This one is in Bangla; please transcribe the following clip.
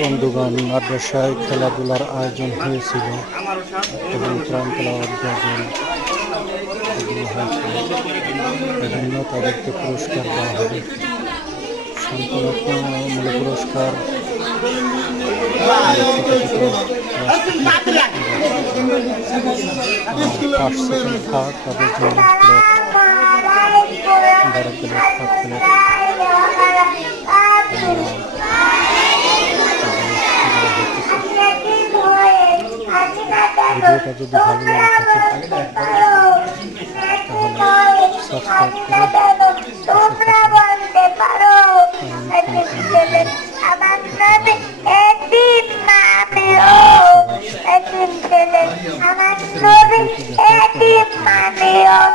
বন্ধুগণ, মাদ্রাসায় খেলাধুলার আয়োজন হয়েছিল এবং কোরআন তেলাওয়াত গাজল এগুলো হয়েছিল। এজন্য তাদেরকে পুরস্কার দেওয়া হবে। সান্ত্বনামূলক পুরস্কার, ফার্স্ট সেকেন্ড থার্ড তাদের জন্য প্লেট, বড় প্লেট, হাফ প্লেট। ভিডিওটা যদি ভালো লেগে থাকে তাহলে সাবস্ক্রাইব করে আমার